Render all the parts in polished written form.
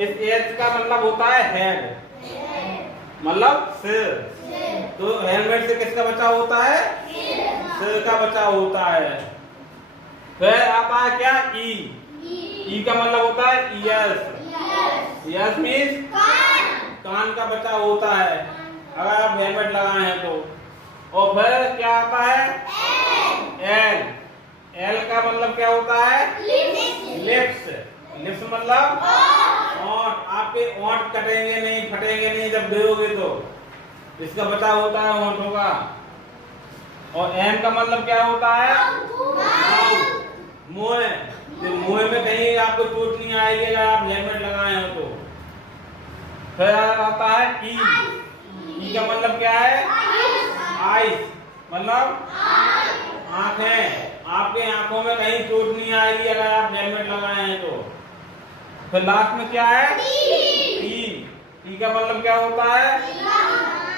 इस एच का मतलब होता है हेड, मतलब सिर। तो हेलमेट से किसका बचाव होता है? सिर का बचाव होता है। फिर आता है क्या? ई। ई का मतलब होता है ईयर्स। ईयर्स मीन्स कान का बचाव होता है अगर आप हेलमेट लगाए हैं तो। और फिर क्या आता है? एल। एल का मतलब क्या होता है? लिप्स। लिप्स मतलब ओंठ। आपके ओंठ कटेंगे नहीं, फटेंगे नहीं जब गिरोगे तो। इसका बचाव होता है ओंठों का। और एम का मतलब क्या होता है? माउथ। मुंह। मुंह में कहीं आपको चोट नहीं आएगी अगर आप हेलमेट लगाए हो तो। फिर आता है ई। ई का मतलब क्या है? आईज, मतलब आंखें। आपके आंखों में कहीं चोट नहीं आएगी अगर आप हेलमेट लगाए हैं तो। फिर लास्ट में क्या है? टी। का मतलब क्या होता है?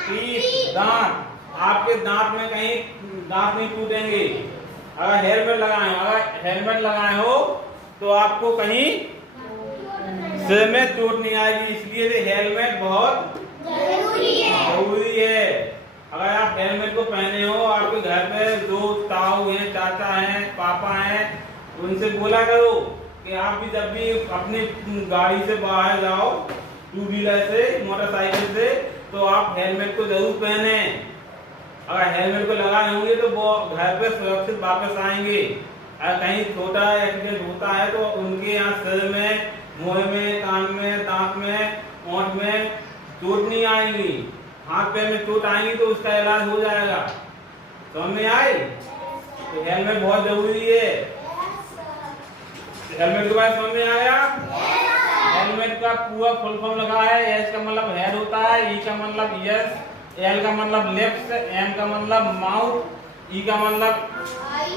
टीथ, दांत। आपके दांत में कहीं दांत नहीं टूटेंगे अगर हेलमेट लगाए हो। अगर हेलमेट लगाए हो तो आपको कहीं सिर में चोट नहीं आएगी, इसलिए हेलमेट बहुत जरूरी है। अगर आप हेलमेट को पहने हो, आपके घर में जो ताऊ हैं, चाचा हैं, पापा हैं, उनसे बोला करो कि आप भी जब भी अपनी गाड़ी से बाहर जाओ, टू व्हीलर से, मोटरसाइकिल से, तो आप हेलमेट को जरूर पहने। अगर हेलमेट को लगाए होंगे तो वो घर पे सुरक्षित वापस आएंगे। अगर कहीं छोटा एक्सीडेंट होता है तो उनके यहाँ सिर में, मुंह में, कान में, दांत में, ओंठ में चोट नहीं आएंगी। हाथ पैर में चोट आएंगी तो उसका इलाज हो जाएगा। समझ में आई? तो हेलमेट बहुत जरूरी है। हेलमेट के बारे में समझ में आया? हेलमेट का पूरा फुल फॉर्म लगा है। एच का मतलब हेड होता है, ई का मतलब ईयर्स, एल का मतलब लिप्स, एम का मतलब माउथ, ई का मतलब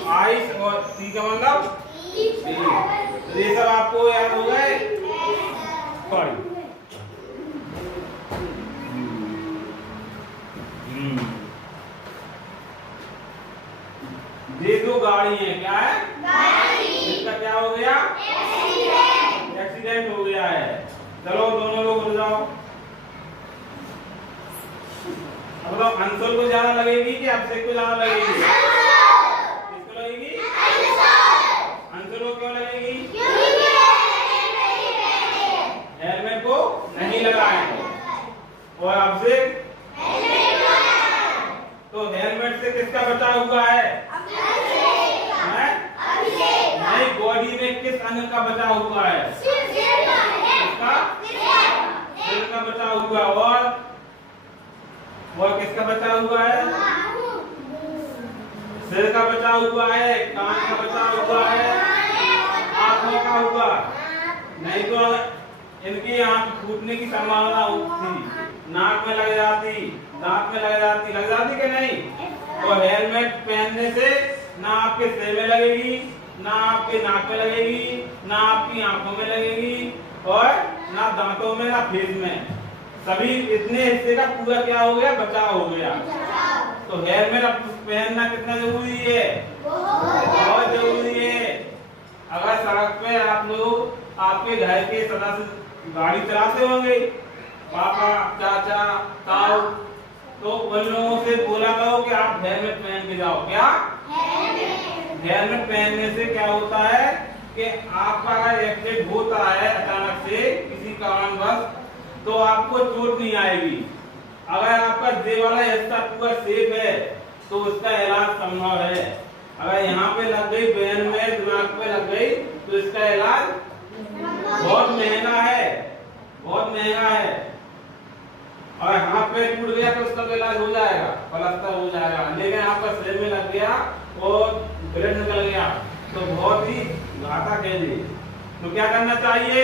आईज और टी का मतलब टीथ। ये सब आपको याद हो गए? पढ़। ये दो गाड़ी है, क्या है? गाड़ी। इसका क्या हो गया? एक्सीडेंट हो गया है। चलो दोनों लोग उठ जाओ। अब तो अंशुल को ज्यादा लगेगी कि अभिषेक को ज्यादा लगेगी? किसको लगेगी? अंशुल को क्यों लगेगी? हेलमेट को नहीं लगाए। और अभिषेक? तो हेलमेट से किसका बचाव हुआ है? नहीं, बॉडी में किस अंग का बचाव हुआ है? किसका? सिर का बचाव हुआ। और किसका बचाव हुआ है? सिर का बचाव हुआ है, कान का बचाव हुआ है, आंखों का हुआ। नहीं तो इनकी आंख फूटने की संभावना थी, नाक में लग जाती, दांत में लग जाती कि नहीं? और हेलमेट पहनने से ना आपके सिर में लगेगी, ना आपके नाक में लगेगी, ना आपकी आंखों में लगेगी, और ना दांतों में, ना फेस में। सभी इतने हिस्से का पूरा क्या हो गया? बचाव हो गया। तो हेलमेट अब पहनना कितना जरूरी है? बहुत जरूरी है। अगर सड़क पे आप लोग, आपके घर के सदस्य गाड़ी चलाते होंगे, पापा, चाचा, ताऊ, तो उन लोगों से बोला करो कि आप हेलमेट पहन के जाओ। क्या? हेलमेट पहनने से क्या होता है कि आपका अगर एक्सीडेंट होता है अचानक से किसी कारणवश, तो आपको चोट नहीं आएगी। अगर आपका ये वाला हिस्सा पूरा सेफ है तो उसका इलाज संभव है। अगर यहाँ पे लग गई, ब्रेन में, दिमाग पे लग गई, तो इसका इलाज बहुत महंगा है, बहुत महंगा है। और हाथ पे टूट गया तो उसका इलाज हो जाएगा, प्लास्टर हो जाएगा। लेकिन आपका सिर में लग गया और ब्लड निकल गया तो बहुत ही घातक है जी। तो क्या करना चाहिए?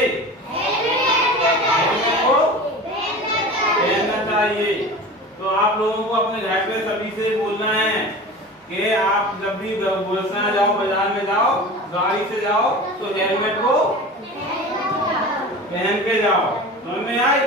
हेलमेट को पहनना चाहिए। तो आप लोगों को अपने घर पे सभी से बोलना है कि आप जब भी गुलशना जाओ, बाजार में जाओ, गाड़ी से जाओ, तो हेलमेट को पहन के जाओ। समझ में आई?